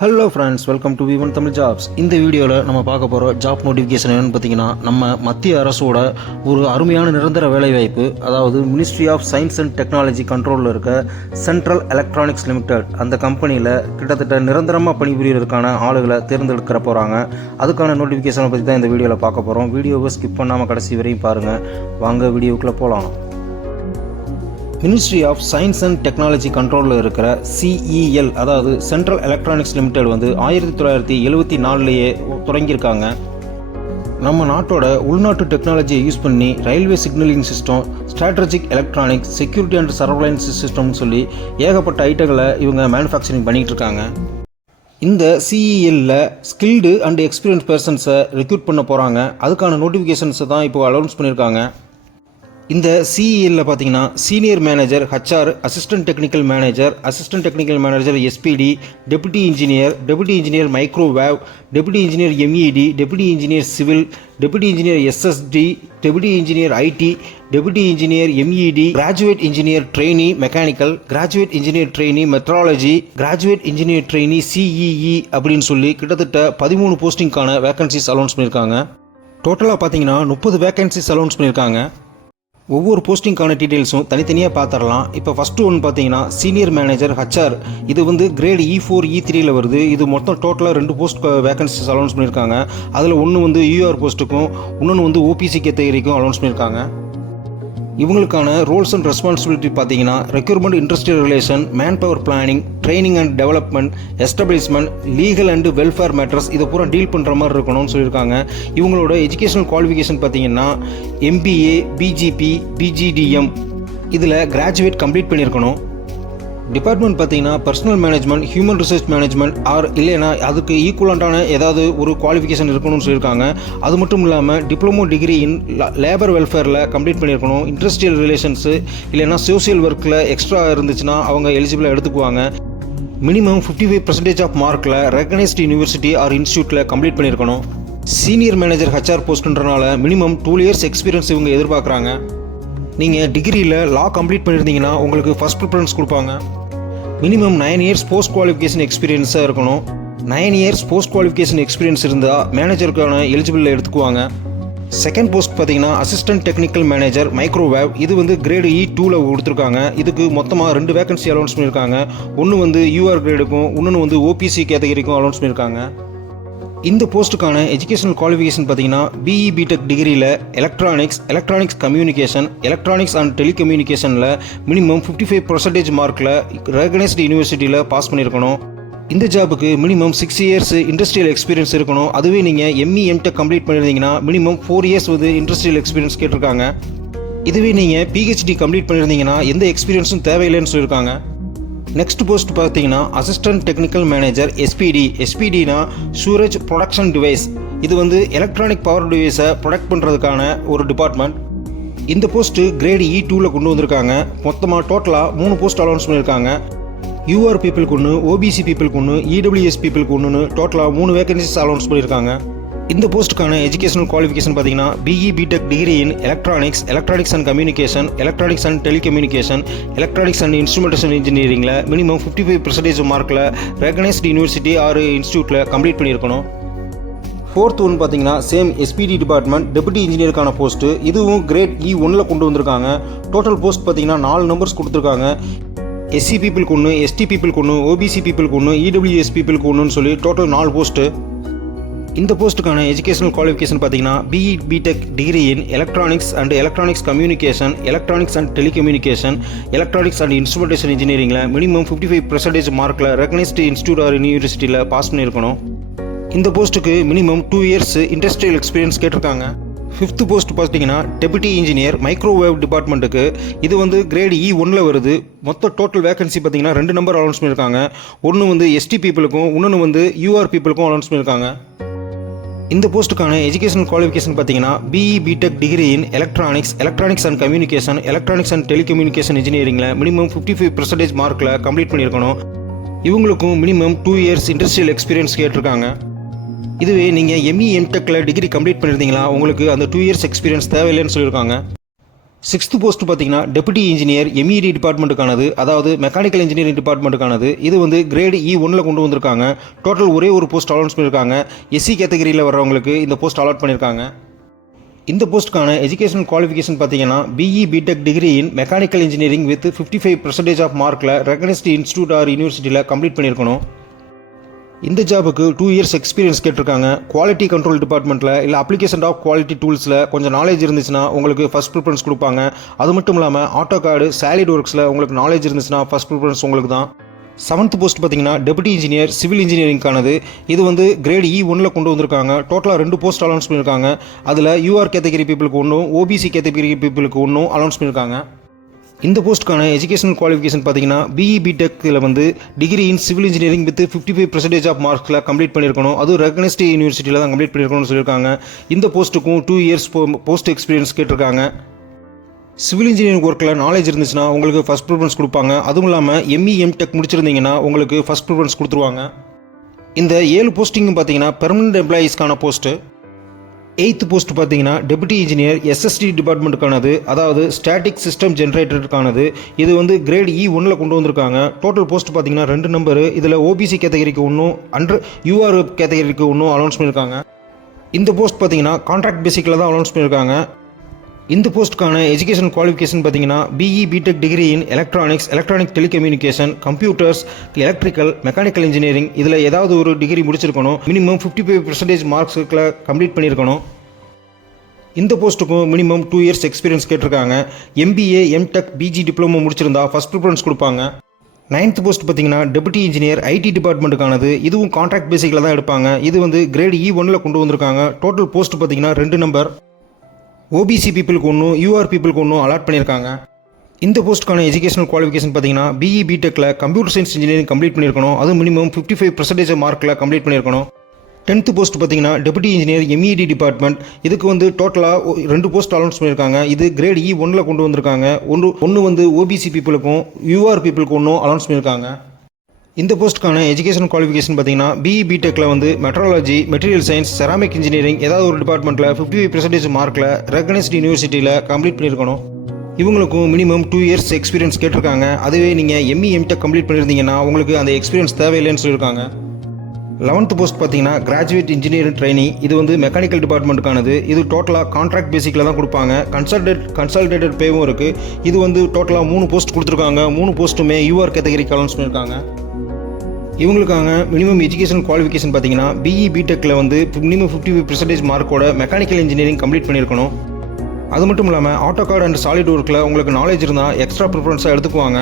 Hello friends welcome to Vivan Tamil jobs இந்த வீடியோவில் நம்ம பார்க்க போகிற ஜாப் நோட்டிஃபிகேஷன் என்னென்னு பார்த்தீங்கன்னா நம்ம மத்திய அரசோட ஒரு அருமையான நிரந்தர வேலைவாய்ப்பு அதாவது ministry of science and technology கண்ட்ரோலில் இருக்க சென்ட்ரல் எலக்ட்ரானிக்ஸ் லிமிடெட் அந்த கம்பெனியில் கிட்டத்தட்ட நிரந்தரமாக பணிபுரியறதுக்கான ஆளுகளை தேர்ந்தெடுக்கிற போகிறாங்க அதுக்கான நோட்டிஃபிகேஷனை பற்றி தான் இந்த வீடியோவில் பார்க்க போகிறோம் வீடியோவை ஸ்கிப் பண்ணாமல் கடைசி வரையும் பாருங்கள் வாங்க வீடியோக்குள்ளே போகலாம் ministry of science and technology கண்ட்ரோலில் இருக்கிற சிஇஎல் அதாவது சென்ட்ரல் எலக்ட்ரானிக்ஸ் லிமிடெட் வந்து ஆயிரத்தி தொள்ளாயிரத்தி எழுபத்தி நாலுலேயே தொடங்கியிருக்காங்க. நம்ம நாட்டோட உள்நாட்டு டெக்னாலஜியை யூஸ் பண்ணி railway signalling system strategic electronics security and surveillance சிஸ்டம்னு சொல்லி ஏகப்பட்ட ஐட்டங்களை இவங்க மேனுஃபேக்சரிங் பண்ணிகிட்டு இருக்காங்க. இந்த சிஇஎல்ல ஸ்கில்டு அண்ட் எக்ஸ்பீரியன்ஸ் பர்சன்ஸை ரெக்ரூட் பண்ண போகிறாங்க அதுக்கான நோட்டிஃபிகேஷன்ஸை தான் இப்போ அலௌன்ஸ் பண்ணியிருக்காங்க. இந்த சிஇஎல்ல பார்த்தீங்கன்னா senior manager HR assistant technical manager assistant technical manager SPD deputy engineer deputy engineer microwave deputy engineer MET deputy engineer civil deputy engineer SST deputy engineer IT deputy engineer MET graduate engineer trainee mechanical graduate engineer trainee metrology graduate engineer trainee CEE அப்படின்னு சொல்லி கிட்டத்தட்ட பதிமூணு போஸ்டிங்கான vacancies allowance பண்ணியிருக்காங்க. டோட்டலாக பார்த்தீங்கன்னா முப்பது vacancies allowance பண்ணியிருக்காங்க. ஒவ்வொரு போஸ்டிங்கான டீட்டெயில்ஸும் தனித்தனியாக பார்த்துடலாம் இப்போ ஃபஸ்ட்டு ஒன்று பார்த்தீங்கன்னா சீனியர் மேனேஜர் ஹச்ஆர் இது வந்து கிரேட் இ ஃபோர் இ த்ரீயில் வருது. இது மொத்தம் டோட்டலாக ரெண்டு போஸ்ட் வேகன்சிஸ் அலௌன்ஸ் பண்ணியிருக்காங்க. அதில் ஒன்று வந்து யூஆர் போஸ்ட்டுக்கும் இன்னொன்று வந்து ஓபிசி கேத்தகரிக்கும் அலௌன்ஸ் பண்ணியிருக்காங்க. இவங்களுக்கான ரோல்ஸ் அண்ட் ரெஸ்பான்சிபிலிட்டி பார்த்தீங்கன்னா requirement industrial relation man power planning training and development establishment legal and welfare matters இதை பூரா டீல் பண்ணுற மாதிரி இருக்கணும்னு சொல்லியிருக்காங்க. இவங்களோட எஜுகேஷனல் குவாலிஃபிகேஷன் பார்த்தீங்கன்னா எம்பிஏ பிஜிபி பிஜிடிஎம் இதில் கிராஜுவேட் கம்ப்ளீட் பண்ணியிருக்கணும். டிபார்ட்மெண்ட் பார்த்தீங்கன்னா personnel management human resource management or இல்லைனா அதுக்கு ஈக்குவலண்டான ஏதாவது ஒரு குவாலிஃபிகேஷன் இருக்கணும்னு சொல்லியிருக்காங்க. அது மட்டும் இல்லாமல் டிப்ளமோ டிகிரி இன் லேபர் வெல்ஃபேரில் கம்ப்ளீட் பண்ணியிருக்கணும். இண்டஸ்ட்ரியல் ரிலேஷன்ஸு இல்லைனா சோசியல் ஒர்க்கில் எக்ஸ்ட்ரா இருந்துச்சுன்னா அவங்க எலிஜிபிளாக எடுத்துக்குவாங்க. Minimum fifty five percentage of மார்க்கில் ரெகனைஸ்ட் யூனிவர்சிட்டி ஆர் இன்ஸ்டியூட்டில் கம்ப்ளீட் பண்ணியிருக்கணும். சீனியர் மேனேஜர் ஹச்ஆர் போஸ்ட்ன்றனால மினிமம் டூ இயர்ஸ் எக்ஸ்பீரியன்ஸ் இவங்க எதிர்பார்க்குறாங்க. நீங்கள் டிகிரியில் லா கம்ப்ளீட் பண்ணியிருந்தீங்கன்னா உங்களுக்கு ஃபஸ்ட் ப்ரிஃபரன்ஸ் கொடுப்பாங்க. Minimum nine years post qualification எக்ஸ்பீரியன்ஸாக இருக்கணும். Nine years post qualification experience இருந்தால் மேனேஜருக்கான எலிஜிபிளில் எடுத்துக்குவாங்க. செகண்ட் போஸ்ட் பார்த்தீங்கன்னா அசிஸ்டன்ட் டெக்னிக்கல் மேனேஜர் மைக்ரோவேவ் இது வந்து கிரேடு இ e டூவில் கொடுத்துருக்காங்க. இதுக்கு மொத்தமாக ரெண்டு வேகன்சி அலௌன்ஸ் பண்ணியிருக்காங்க. ஒன்று வந்து யூஆர் கிரேடுக்கும் இன்னொன்று வந்து ஓபிசி கேட்டகரிக்கும் அலௌன்ஸ் பண்ணியிருக்காங்க. இந்த போஸ்ட்டுக்கான எஜுகேஷனல் குவாலிஃபிகேஷன் பார்த்தீங்கன்னா பிஇ பிடெக் டிகிரியில் electronics electronics communication electronics and டெலிகம்யூனிகேஷனில் minimum fifty five percentage மார்க்கில் ரெகனைஸ்டு யூனிவர்சிட்டியில் பாஸ் பண்ணியிருக்கணும். இந்த ஜாபுக்கு minimum six years industrial experience இருக்கணும். அதுவே நீங்கள் எம்இ எம்டெக் கம்ப்ளீட் பண்ணியிருந்தீங்கன்னா மினிமம் ஃபோர் இயர்ஸ் வந்து இண்டஸ்ட்ரியல் எக்ஸ்பீரியன்ஸ் கேட்டிருக்காங்க. இதுவே நீங்கள் பிஹெச்டி கம்ப்ளீட் பண்ணியிருந்தீங்கன்னா எந்த எக்ஸ்பீரியன்ஸும் தேவையில்லைன்னு சொல்லியிருக்காங்க. நெக்ஸ்ட் போஸ்ட் பார்த்தீங்கன்னா அசிஸ்டன்ட் டெக்னிக்கல் மேனேஜர் எஸ்பிடி எஸ்பிடினா சூரஜ் ப்ரொடக்ஷன் டிவைஸ் இது வந்து எலக்ட்ரானிக் பவர் டிவைஸை ப்ரொடக்ட் பண்ணுறதுக்கான ஒரு டிபார்ட்மெண்ட் இந்த போஸ்ட்டு கிரேடு இ டூவில் கொண்டு வந்திருக்காங்க. மொத்தமாக டோட்டலாக மூணு போஸ்ட் அலௌன்ஸ் பண்ணியிருக்காங்க யூஆர் பீப்புளுக்கு ஒன்று ஓபிசி பீப்புளுக்கு ஒன்று இடபிள்யூஎஸ் பீப்புளுக்கு ஒன்றுன்னு டோட்டலாக மூணு வேகன்சிஸ் அலௌன்ஸ் பண்ணியிருக்காங்க இந்த போஸ்ட்டுக்கான எஜுகேஷனல் குவாலிஃபிகேஷன் பார்த்தீங்கன்னா BE BTech degree in electronics electronics and communication electronics and telecommunication electronics and instrumentation இன்ஜினியரிங்கில் minimum fifty five percentage மார்க்கில் ரெகனைஸ்டு யூனிவர்சிட்டி ஆர் இன்ஸ்டியூட்டில் கம்ப்ளீட் பண்ணியிருக்கணும். ஃபோர்த் ஒன் பார்த்தீங்கன்னா சேம் எஸ்பிடி டிபார்ட்மெண்ட் டெபுட்டி இன்ஜினியருக்கான post இதுவும் grade E ஒன்னில் கொண்டு வந்திருக்காங்க. Total post பார்த்தீங்கன்னா நாலு நம்பர்ஸ் கொடுத்துருக்காங்க. எஸ்சி பீப்புளுக்கு ஒன்று எஸ்டி பீப்புளுக்கு ஒன்று ஓபிசி பீப்புளுக்கு ஒன்று இடபிள்யூஎஸ் பீப்புளுக்கு ஒன்றுன்னு சொல்லி டோட்டல் நாலு போஸ்ட்டு இந்த போஸ்ட்டுக்கான எஜுகேஷனல் குவாலிஃபிகேஷன் பார்த்தீங்கன்னா BE BTech degree in electronics and electronics communication electronics and telecommunication electronics and instrumentation இன்ஜினியரிங்கில் minimum fifty five percentage மார்க்கில் ரெகனைஸ்டு இன்ஸ்டியூட் ஆர் யூனிவர்சிட்டியில் பாஸ் பண்ணியிருக்கணும். இந்த போஸ்ட்டுக்கு minimum two years industrial experience கேட்டிருக்காங்க. ஃபிஃப்த் போஸ்ட் பார்த்தீங்கன்னா deputy engineer microwave டிபார்ட்மெண்ட்டுக்கு இது வந்து கிரேட் இ ஒன்னில் வருது. மொத்த டோட்டல் வேகன்சி பார்த்தீங்கன்னா ரெண்டு நம்பர் அனௌன்ஸ் பண்ணியிருக்காங்க. ஒன்று வந்து எஸ்டி பீப்புளுக்கும் இன்னொன்று வந்து யூஆர் பீப்புளுக்கும் அனௌன்ஸ் பண்ணியிருக்காங்க. இந்த போஸ்ட்டுக்கான எஜுகேஷன் குவாலிஃபிகேஷன் பார்த்தீங்கன்னா BE BTech degree in electronics electronics and communication electronics and telecommunication இன்ஜினியரிங்கில் minimum fifty five percentage மார்க்கில் கம்ப்ளீட் பண்ணியிருக்கணும். இவங்களுக்கும் minimum two years industrial experience கேட்டிருக்காங்க. இதுவே நீங்கள் எம்இ எம்டெக்கில் டிகிரி கம்ப்ளீட் பண்ணியிருந்தீங்களா உங்களுக்கு அந்த டூ இயர்ஸ் எக்ஸ்பீரியன்ஸ் தேவையில்லைன்னு சொல்லியிருக்காங்க. சிக்ஸ்த் போஸ்ட் பார்த்தீங்கன்னா டெபுட்டி இன்ஜினியர் எம்இடி டிபார்ட்மெண்ட்டுக்கானது அதாவது மெக்கானிக்கல் இன்ஜினியரிங் டிபார்ட்மெண்ட்டுக்கானது இது வந்து கிரேடு இ ஒன்றில் கொண்டு வந்திருக்காங்க. டோட்டல் ஒரே ஒரு போஸ்ட் அலௌன்ஸ் பண்ணியிருக்காங்க. எஸ்சி கேட்டகரியில் வர்றவங்களுக்கு இந்த போஸ்ட் அலாட் பண்ணியிருக்காங்க. இந்த போஸ்ட்டுக்கான எஜுகேஷன் குவாலிஃபிகேஷன் பார்த்தீங்கன்னா BE BTech degree in mechanical engineering with fifty five percentage of மார்க்கில் ரெகனைஸ்டு இன்ஸ்டியூட் ஆர் யூனிவர்சிட்டியில் கம்ப்ளீட் பண்ணியிருக்கணும். இந்த ஜாபுக்கு டூ இயர்ஸ் எக்ஸ்பீரியன்ஸ் கேட்டிருக்காங்க. குவாலிட்டி கண்ட்ரோல் டிபார்ட்மெண்ட்டில் இல்லை அப்ளிகேஷன் ஆஃப் குவாலிட்டி டூல்ஸில் கொஞ்சம் நாலேஜ் இருந்துச்சுன்னா உங்களுக்கு ஃபஸ்ட் ப்ரிஃபரன்ஸ் கொடுப்பாங்க. அது மட்டும் இல்லாமல் ஆட்டோ கார்டு சாலிட் ஒர்க்ஸில் உங்களுக்கு நாலேஜ் இருந்துச்சுன்னா ஃபஸ்ட் ப்ரிஃபரன்ஸ் உங்களுக்கு தான். செவன்த் போஸ்ட் பார்த்தீங்கன்னா டெபுட்டி இன்ஜினியர் சிவில் இன்ஜினியரிங்கானது இது வந்து கிரேட் இ ஒன்றில் கொண்டு வந்திருக்காங்க. டோட்டலாக ரெண்டு போஸ்ட் அலௌன்ஸ் பண்ணியிருக்காங்க. அதில் யூஆர் கேட்டகரி பீப்புளுக்கு ஒன்றும் ஓபிசி கேட்டகரி பீப்புளுக்கு ஒன்றும் அலௌன்ஸ் பண்ணியிருக்காங்க. இந்த போஸ்ட்டுக்கான எஜுகேஷனல் குவாலிஃபிகேஷன் பார்த்தீங்கன்னா பிஇ பிடெக்கில் வந்து degree in civil engineering with fifty five percentage of மார்க்ஸில் complete பண்ணியிருக்கணும். அதுவும் ரெகனைஸ்டு யூனிவர்சிட்டியில் தான் கம்ப்ளீட் பண்ணியிருக்கணும்னு சொல்லியிருக்காங்க. இந்த போஸ்ட்டுக்கும் டூ இயர்ஸ் போஸ்ட் எக்ஸ்பீரியன்ஸ் கேட்டிருக்காங்க. சிவில் இன்ஜினியரிங் ஒர்க்கில் நாலேஜ் இருந்துச்சுன்னா உங்களுக்கு ஃபஸ்ட் ப்ரிஃபரன்ஸ் கொடுப்பாங்க. அதுவும் இல்லாமல் எம்இ எம்டெக் முடிச்சிருந்தீங்கன்னா உங்களுக்கு ஃபஸ்ட் ப்ரிஃபரன்ஸ் கொடுத்துருவாங்க. இந்த ஏழு போஸ்டிங்கும் பார்த்தீங்கன்னா பெர்மனன்ட் எம்ப்ளாயீஸ்க்கான போஸ்ட்டு எயித்து போஸ்ட் பார்த்தீங்கன்னா டெபுட்டி இன்ஜினியர் எஸ்எஸ்டி டிபார்ட்மெண்ட்டுக்கானது அதாவது ஸ்டாட்டிக் சிஸ்டம் ஜென்ரேட்டருக்கானது இது வந்து கிரேட் இ ஒன்றில் கொண்டு வந்திருக்காங்க. டோட்டல் போஸ்ட் பார்த்தீங்கன்னா ரெண்டு நம்பரு இதில் ஓபிசி கேட்டகரிக்கு ஒன்றும் அண்டர் யூஆர் கேட்டகரிக்கு ஒன்றும் அலௌன்ஸ் பண்ணியிருக்காங்க. இந்த போஸ்ட் பார்த்தீங்கன்னா கான்ட்ராக்ட் பேசிக்கில் தான் அலௌன்ஸ் பண்ணியிருக்காங்க. இந்த போஸ்ட்டுக்கான எஜுகேஷன் குவாலிஃபிகேஷன் பார்த்தீங்கன்னா BE BTech degree in electronics electronic telecommunication computers electrical mechanical engineering இதில் ஏதாவது ஒரு டிகிரி முடிச்சிருக்கணும். மினிமம் ஃபிஃப்டி ஃபைவ் பர்சன்டேஜ் மார்க்ஸுக்குள்ள கம்ப்ளீட் பண்ணியிருக்கணும் இந்த போஸ்ட்டுக்கும் மினிமம் டூ இயர்ஸ் எக்ஸ்பீரியன்ஸ் கேட்டிருக்காங்க. எம்பிஏ எம்டெக் பிஜி டிப்ளமோ முடிச்சிருந்தா ஃபஸ்ட் ப்ரிஃபரன்ஸ் கொடுப்பாங்க. நைன்த் போஸ்ட் பார்த்தீங்கன்னா டெபுட்டி இன்ஜினியர் ஐடி டிபார்ட்மெண்ட்டுக்கானது இதுவும் கான்ட்ராக்ட் பேசிக்கில் தான் எடுப்பாங்க. இது வந்து கிரேட் இ ஒன்னில் கொண்டு வந்திருக்காங்க. டோட்டல் போஸ்ட் பார்த்தீங்கன்னா ரெண்டு நம்பர் ஓபிசி பீப்புளுக்கு ஒன்றும் யூஆர் பீப்புளுக்கு ஒன்றும் அலாட் பண்ணியிருக்காங்க. இந்த போஸ்ட்டுக்கான எஜுகேஷனல் குவாலிஃபிகேஷன் பார்த்தீங்கன்னா பிஇ பிடெக்கில் கம்ப்யூட்டர் சயின்ஸ் இன்ஜினியரிங் கம்ப்ளீட் பண்ணியிருக்கணும். அது மினிமம் ஃபிஃப்டி ஃபைவ் பர்சன்டேஜ் மார்க்கில் கம்ப்ளீட் பண்ணியிருக்கணும். டென்த்து போஸ்ட் பார்த்தீங்கன்னா டெபுட்டி இன்ஜினியர் எம்இடி டிபார்ட்மெண்ட் இதுக்கு வந்து டோட்டலாக ரெண்டு போஸ்ட் அலௌன்ஸ் பண்ணியிருக்காங்க. இது கிரேட் இ ஒன்றில் கொண்டு வந்திருக்காங்க. ஒன்று ஒன்று வந்து ஓபிசி பீப்புளுக்கும் யூஆர் பீப்புளுக்கு ஒன்றும் அலௌன்ஸ் பண்ணியிருக்காங்க. இந்த போஸ்ட்டுக்கான எஜுகேஷன் குவாலிஃபிகேஷன் பார்த்தீங்கன்னா பிஇ பிடெக்கில் வந்து metrology material science ceramic engineering ஏதாவது ஒரு டிபார்ட்மெண்ட்டில் ஃபிஃப்டி ஃபைவ் பர்சன்டேஜ் மார்க்கில் ரெகனைஸ்டு யூனிவர்சிட்டியில் கம்ப்ளீட் பண்ணியிருக்கணும். இவங்களுக்கும் மினிமம் டூ இயர்ஸ் எக்ஸ்பீரியன்ஸ் கேட்டிருக்காங்க. அதுவே நீங்கள் எம்இ எம்டெக் கம்ப்ளீட் பண்ணியிருந்தீங்கன்னா உங்களுக்கு அந்த எக்ஸ்பீரியன்ஸ் தேவையில்லைன்னு சொல்லியிருக்காங்க. லெவன்த் போஸ்ட் பார்த்தீங்கன்னா கிராஜுவேட் இன்ஜினியரிங் ட்ரைனிங் இது வந்து மெக்கானிக்கல் டிபார்ட்மெண்ட்டுக்கானது இது டோட்டலாக கான்ட்ராக்ட் பேசிக்கில் தான் கொடுப்பாங்க. கன்சல்டேட் கன்சல்டேட்டட் பேவும் இருக்குது இது வந்து டோட்டலாக மூணு போஸ்ட் கொடுத்துருக்காங்க. மூணு போஸ்ட்டுமே யூஆர் கேட்டகரிக்கு அலௌன்ஸ் இவங்களுக்காக மினிமம் எஜுகேஷன் குவாலிஃபிகேஷன் பார்த்தீங்கன்னா பிஇ பிடெக்கில் வந்து மினிமம் ஃபிஃப்டி ஃபைவ் பர்சன்டேஜ் மார்க்கோட மெக்கானிக்கல் இன்ஜினியரிங் கம்ப்ளீட் பண்ணியிருக்கணும். அது மட்டும் இல்லாமல் ஆட்டோ கார்டு அண்ட் சாலிட் ஒர்க்கில் உங்களுக்கு நாலேஜ் இருந்தால் எக்ஸ்ட்ரா ப்ரிஃபரன்ஸாக எடுத்துக்குவாங்க.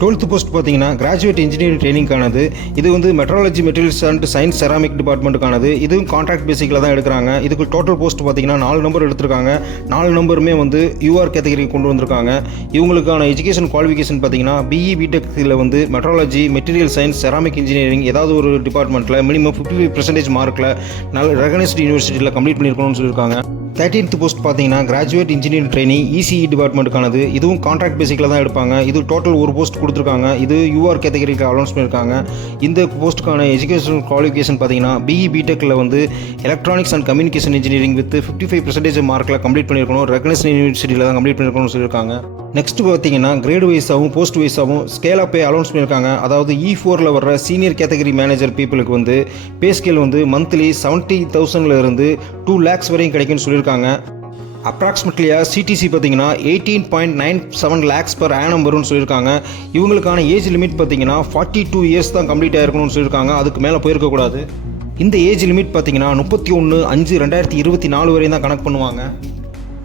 டுவெல்த் போஸ்ட் பார்த்தீங்கன்னா கிராஜுவேட் இன்ஜினியரிங் ட்ரைனிங்கானது இது வந்து metrology materials and science ceramic டிபார்ட்மெண்ட்டுக்கானது இதுவும் கான்ட்ராக்ட் பேசிக்கில் தான் எடுக்கிறாங்க. இதுக்கு டோட்டல் போஸ்ட் பார்த்தீங்கன்னா நாலு நம்பர் எடுத்திருக்காங்க. நாலு நம்பருமே வந்து யூஆர் கேட்டகரி கொண்டு வந்திருக்காங்க. இவங்களுக்கான எஜுகேஷன் குவாலிஃபிகேஷன் பார்த்தீங்கன்னா பிஇ பிடெக்கில் வந்து metrology material science ceramic engineering ஏதாவது ஒரு டிபார்ட்மெண்ட்டில் மினிமம் ஃபிஃப்டி ஃபைவ் பர்சன்டேஜ் மார்க்கில் நல்ல ரெகனைஸ்டு யூனிவர்சிட்டியில் கம்ப்ளீட் பண்ணியிருக்கணும்னு சொல்லியிருக்காங்க. தேர்ட்டீன்த் போஸ்ட் பார்த்தீங்கன்னா கிராஜுவேட் இன்ஜினியரிங் ட்ரைனிங் இசிஇ டிபார்ட்மெண்ட்டுக்கானது இதுவும் கான்ட்ராக்ட் பேசிக்கில் தான் எடுப்பாங்க. இது டோட்டல் ஒரு போஸ்ட் கொடுத்துருக்காங்க. இது யூஆர் கேட்டகரிக்கு அலௌன்ஸ் பண்ணியிருக்காங்க. இந்த போஸ்ட்டுக்கான எஜுகேஷன் குவாலிஃபிகேஷன் பார்த்தீங்கன்னா பிஇ பிடெக்கில் வந்து electronics and communication engineering with fifty five percentage மார்க்கில் கம்ப்ளீட் பண்ணியிருக்கணும். ரெகனைஸ்ட் யூனிவர்சிட்டியில் தான் கம்ப்ளீட் பண்ணியிருக்கணும்னு சொல்லியிருக்காங்க. நெக்ஸ்ட் பார்த்தீங்கன்னா கிரேட் வைஸாகவும் போஸ்ட் வைஸாகவும் ஸ்கேல் அப்பே அலௌன்ஸ் பண்ணியிருக்காங்க. அதாவது e இ ஃபோரில் வர்ற சீனியர் கேட்டகரி மேனேஜர் பீப்புளுக்கு வந்து பே ஸ்கேல் வந்து மந்த்லி செவன்ட்டி தௌசண்ட்ல இருந்து டூ லேக்ஸ் வரையும் கிடைக்கும்னு சொல்லியிருக்காங்க. அப்ராக்சிமேட்லியாக சிடிசி பார்த்தீங்கன்னா eighteen point nine seven lakhs per annum வரும்னு சொல்லியிருக்காங்க. இவங்களுக்கான ஏஜ் லிமிட் பார்த்தீங்கன்னா ஃபார்ட்டி டூ இயர்ஸ் தான் கம்ப்ளீட் ஆயிருக்கணும்னு சொல்லியிருக்காங்க. அதுக்கு மேலே போயிருக்கக்கூடாது இந்த ஏஜ் லிமிட் பார்த்தீங்கன்னா முப்பத்தி ஒன்று அஞ்சு ரெண்டாயிரத்தி இருபத்தி நாலு வரையும் தான் கனெக்ட் பண்ணுவாங்க.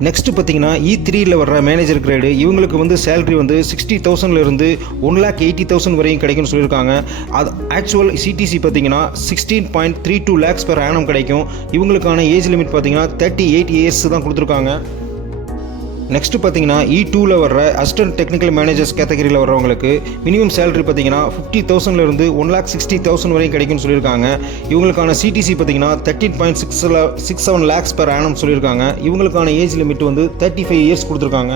நெக்ஸ்ட் பார்த்தீங்கன்னா e இ த்ரீயில் வர்ற மேனேஜர் கிரேடு இவங்களுக்கு வந்து சேலரி வந்து சிக்ஸ்டி தௌசண்ட்லேருந்து ஒன் லேக் எயிட்டி தௌசண்ட் வரையும் கிடைக்கும்னு சொல்லியிருக்காங்க. அது ஆக்சுவல் சிடிசி பார்த்தீங்கன்னா sixteen point three two lakhs per annum கிடைக்கும். இவங்களுக்கான ஏஜ் லிமிட் பார்த்தீங்கன்னா தேர்ட்டி எயிட் இயர்ஸ் தான் கொடுத்துருக்காங்க. நெக்ஸ்ட் பார்த்தீங்கன்னா e இ டூவில் வர்ற அசிஸ்டன்ட் டெக்னிக்கல் மேனேஜர்ஸ் கேட்டகரியில் வர்றவங்களுக்கு மினிமம் சேலரி பார்த்தீங்கன்னா ஃபிஃப்டி தௌசண்ட்லேருந்து ஒன் லேக் சிக்ஸ்டி தௌசண்ட் வரையும் கிடைக்கும்னு சொல்லியிருக்காங்க. இவங்களுக்கான சிடிசி பார்த்தீங்கன்னா thirteen point six six seven lakhs per annum சொல்லியிருக்காங்க. இவங்களுக்கான ஏஜ் லிமிட் வந்து தேர்ட்டி ஃபைவ் இயர்ஸ் கொடுத்துருக்காங்க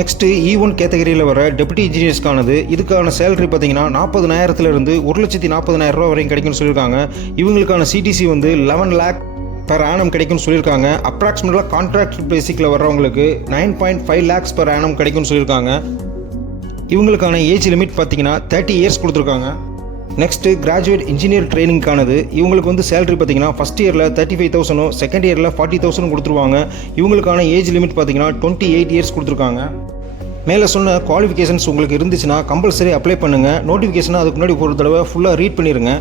நெக்ஸ்ட்டு இ ஒன் கேட்டகரியில் வர டெபுட்டி இன்ஜினியர்ஸ்க்கானது இதுக்கான சேலரி பார்த்தீங்கன்னா நாற்பதனாயிரத்துலேருந்து ஒரு லட்சத்தி நாற்பதனாயிரம் ரூபா வரையும் கிடைக்கும்னு சொல்லியிருக்காங்க. இவங்களுக்கான சிடிசி வந்து லெவன் லேக் பர் ஆனம் கிடைக்கும்னு சொல்லியிருக்காங்க. அப்ராக்சிமேட்டாக கான்ட்ராக்ட் பேசிக்கில் வர்றவங்களுக்கு nine point five lakhs per annum கிடைக்கும்னு சொல்லியிருக்காங்க. இவங்களுக்கான ஏஜ் லிமிட் பார்த்தீங்கன்னா தேர்ட்டி இயர்ஸ் கொடுத்துருக்காங்க. நெக்ஸ்ட்டு கிராஜுவேட் இன்ஜினியர் ட்ரைனிங்கானது இவங்களுக்கு வந்து சேலரி பார்த்தீங்கன்னா ஃபஸ்ட் இயரில் தேர்ட்டி ஃபைவ் தௌசண்டும் செகண்ட் இயரில் ஃபார்ட்டி தௌசண்ட் கொடுத்துருவாங்க. இவங்களுக்கான ஏஜ் லிமிட் பார்த்தீங்கன்னா டுவெண்ட்டி எயிட் இயர்ஸ் கொடுத்துருக்காங்க. மேலே சொன்ன குவாலிஃபிகேஷன்ஸ் உங்களுக்கு இருந்துச்சுன்னா கம்பல்சரி அப்ளை பண்ணுங்கள் நோட்டிஃபிகேஷனை அதுக்கு முன்னாடி ஒரு தடவை ஃபுல்லாக ரீட் பண்ணிடுங்க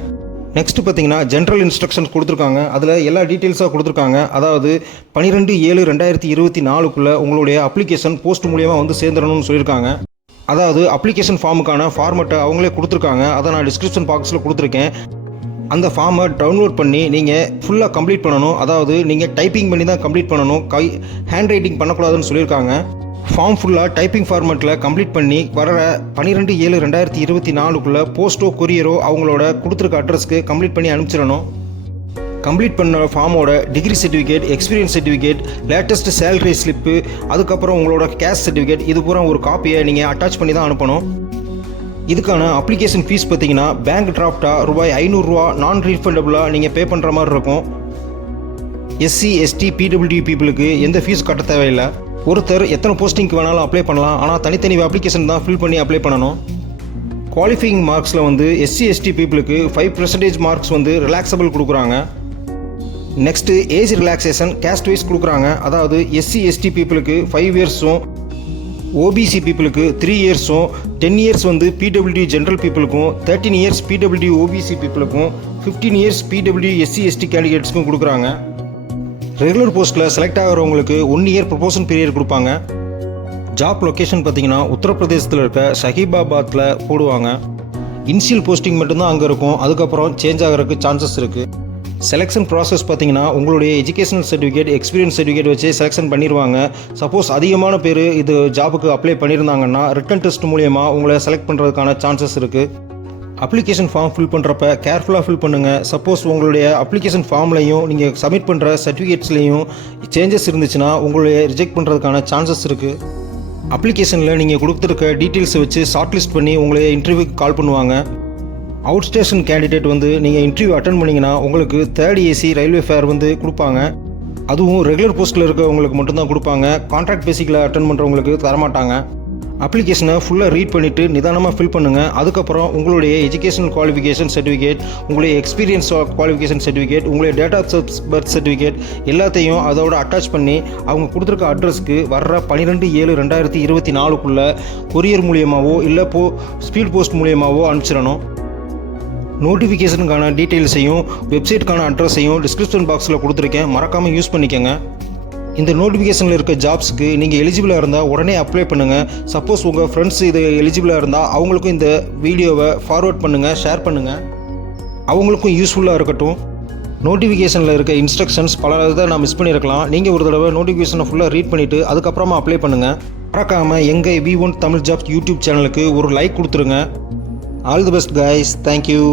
நெக்ஸ்ட் பார்த்தீங்கன்னா ஜென்ரல் இன்ஸ்ட்ரக்ஷன்ஸ் கொடுத்துருக்காங்க. அதில் எல்லா டீட்டெயில்ஸாக கொடுத்துருக்காங்க. அதாவது பன்னிரெண்டு ஏழு ரெண்டாயிரத்தி இருபத்தி நாலுக்குள்ளே உங்களுடைய அப்ளிகேஷன் போஸ்ட் மூலியமாக வந்து சேர்ந்துடணும்னு சொல்லியிருக்காங்க. அதாவது அப்ளிகேஷன் ஃபார்முக்கான ஃபார்மெட்டை அவங்களே கொடுத்துருக்காங்க. அதை நான் டிஸ்கிரிப்ஷன் பாக்ஸில் கொடுத்துருக்கேன். அந்த ஃபார்மை டவுன்லோட் பண்ணி நீங்கள் ஃபுல்லாக கம்ப்ளீட் பண்ணணும். அதாவது நீங்கள் டைப்பிங் பண்ணி தான் கம்ப்ளீட் பண்ணணும். கை ஹேண்ட் ரைட்டிங் பண்ணக்கூடாதுன்னு சொல்லியிருக்காங்க. ஃபார்ம் ஃபுல்லாக டைப்பிங் ஃபார்மெட்டில் கம்ப்ளீட் பண்ணி வர பன்னிரெண்டு ஏழு ரெண்டாயிரத்தி இருபத்தி நாலுக்குள்ளே போஸ்ட்டோ கொரியரோ அவங்களோட கொடுத்துருக்க அட்ரஸ்க்கு கம்ப்ளீட் பண்ணி அனுப்பிச்சிடணும். கம்ப்ளீட் பண்ண ஃபார்மோட degree certificate experience certificate latest salary slip அதுக்கப்புறம் உங்களோட கேஷ் சர்டிஃபிகேட் இது பூரா ஒரு காப்பியை நீங்கள் அட்டாச் பண்ணி தான் அனுப்பணும். இதுக்கான அப்ளிகேஷன் ஃபீஸ் பார்த்தீங்கன்னா பேங்க் டிராஃப்டாக ரூபாய் ஐநூறுரூவா நான் ரீஃபண்டபுளாக நீங்கள் பே பண்ணுற மாதிரி இருக்கும். எஸ்சி எஸ்டி பிடபிள்யூ பீப்புளுக்கு எந்த ஃபீஸ் கட்ட தேவையில்லை. ஒருத்தர் எத்தனை போஸ்டிங்க்கு வேணாலும் அப்ளை பண்ணலாம். ஆனால் தனித்தனி அப்ளிகேஷன் தான் ஃபில் பண்ணி அப்ளை பண்ணணும். குவாலிஃபையிங் மார்க்ஸில் வந்து எஸ்சி எஸ்டி பீப்புளுக்கு ஃபைவ் பர்சன்டேஜ் மார்க்ஸ் வந்து ரிலாக்ஸபிள் கொடுக்குறாங்க. Next age relaxation caste wise கொடுக்குறாங்க. அதாவது எஸ்சி எஸ்டி பீப்புளுக்கு ஃபைவ் இயர்ஸும் ஓபிசி பீப்புளுக்கு த்ரீ இயர்ஸும் டென் இயர்ஸ் வந்து பிடபிள்யூ ஜென்ரல் பீப்புளுக்கும் thirteen years PW OBC பீப்புளுக்கும் fifteen years PW SC ST கேண்டிடேட்ஸ்க்கும் கொடுக்குறாங்க. ரெகுலர் போஸ்ட்டில் செலக்ட் ஆகிறவங்களுக்கு ஒன் இயர் ப்ரொபோஷன் பீரியட் கொடுப்பாங்க. ஜாப் லொக்கேஷன் பார்த்தீங்கன்னா உத்தரப்பிரதேசத்தில் இருக்க ஷஹீபாபாத்தில் போடுவாங்க. இனிஷியல் போஸ்டிங் மட்டும்தான் அங்கே இருக்கும். அதுக்கப்புறம் சேஞ்ச் ஆகிறதுக்கு சான்சஸ் இருக்குது செலெக்ஷன் ப்ராசஸ் பார்த்தீங்கன்னா உங்களுடைய எஜுகேஷனல் சர்டிஃபிகேட் எக்ஸ்பீரியன்ஸ் சர்டிஃபிகேட் வச்சு செலெக்ஷன் பண்ணிடுவாங்க சப்போஸ் அதிகமான பேர் இது ஜாபுக்கு அப்ளை பண்ணியிருந்தாங்கன்னா ரிட்டன் டெஸ்ட் மூலியமாக உங்களை செலக்ட் பண்ணுறதுக்கான சான்சஸ் இருக்குது அப்ளிகேஷன் ஃபார்ம் ஃபில் பண்ணுறப்ப கேர்ஃபுல்லாக ஃபில் பண்ணுங்கள் சப்போஸ் உங்களுடைய அப்ளிகேஷன் ஃபார்ம்லையும் நீங்கள் சப்மிட் பண்ணுற சர்டிஃபிகேட்ஸ்லையும் சேஞ்சஸ் இருந்துச்சுன்னா உங்களுடைய ரிஜெக்ட் பண்ணுறதுக்கான சான்சஸ் இருக்குது அப்ளிகேஷனில் நீங்கள் கொடுத்துருக்க டீட்டெயில்ஸை வச்சு ஷார்ட் லிஸ்ட் பண்ணி உங்களை இன்டர்வியூக்கு கால் பண்ணுவாங்க. அவுட் ஸ்டேஷன் கேண்டிடேட் வந்து நீங்கள் இன்டர்வியூ அட்டன் பண்ணிங்கன்னா உங்களுக்கு தேர்ட் ஏசி ரயில்வே ஃபேர் வந்து கொடுப்பாங்க. அதுவும் ரெகுலர் போஸ்ட்டில் இருக்கிறவங்களுக்கு மட்டும்தான் கொடுப்பாங்க. கான்ட்ராக்ட் பேசிக்கில் அட்டன் பண்ணுறவங்களுக்கு தரமாட்டாங்க. அப்ளிகேஷனை ஃபுல்லாக ரீட் பண்ணிவிட்டு நிதானமாக ஃபில் பண்ணுங்கள் அதுக்கப்புறம் உங்களுடைய எஜுகேஷன் குவாலிஃபிகேஷன் சர்டிஃபிகேட் உங்களுடைய எக்ஸ்பீரியன்ஸ் குவாலிஃபிகேஷன் சர்டிஃபிகேட் உங்களுடைய டேட் ஆஃப் பர்த் சர்டிஃபிகேட் எல்லாத்தையும் அதோட அட்டாச் பண்ணி அவங்க கொடுத்துருக்க அட்ரஸ்க்கு வர்ற பன்னிரெண்டு ஏழு ரெண்டாயிரத்தி இருபத்தி நாலுக்குள்ளே கொரியர் மூலியமாகவோ இல்லை போ ஸ்பீட் போஸ்ட் மூலியமாகவோ அனுப்பிச்சிடணும். நோட்டிஃபிகேஷனுக்கான டீட்டெயில்ஸையும் வெப்சைட்டுக்கான அட்ரஸையும் டிஸ்கிரிப்ஷன் பாக்ஸில் கொடுத்துருக்கேன். மறக்காமல் யூஸ் பண்ணிக்கோங்க. இந்த நோட்டிஃபிகேஷனில் இருக்க ஜாப்ஸுக்கு நீங்கள் எலிஜிபிளாக இருந்தால் உடனே அப்ளை பண்ணுங்கள் சப்போஸ் உங்கள் ஃப்ரெண்ட்ஸ் இது எலிஜிபிளாக இருந்தால் அவங்களுக்கும் இந்த வீடியோவை ஃபார்வர்ட் பண்ணுங்கள் ஷேர் பண்ணுங்கள் அவங்களுக்கும் யூஸ்ஃபுல்லாக இருக்கட்டும். நோட்டிஃபிகேஷனில் இருக்க இன்ஸ்ட்ரக்ஷன்ஸ் பல இதை நான் மிஸ் பண்ணியிருக்கலாம் நீங்கள் ஒரு தடவை நோட்டிஃபிகேஷனை ஃபுல்லாக ரீட் பண்ணிவிட்டு அதுக்கப்புறமா அப்ளை பண்ணுங்கள் மறக்காமல் எங்கள் V one Tamil jobs YouTube சேனலுக்கு ஒரு லைக் கொடுத்துருங்க. All the best guys thank you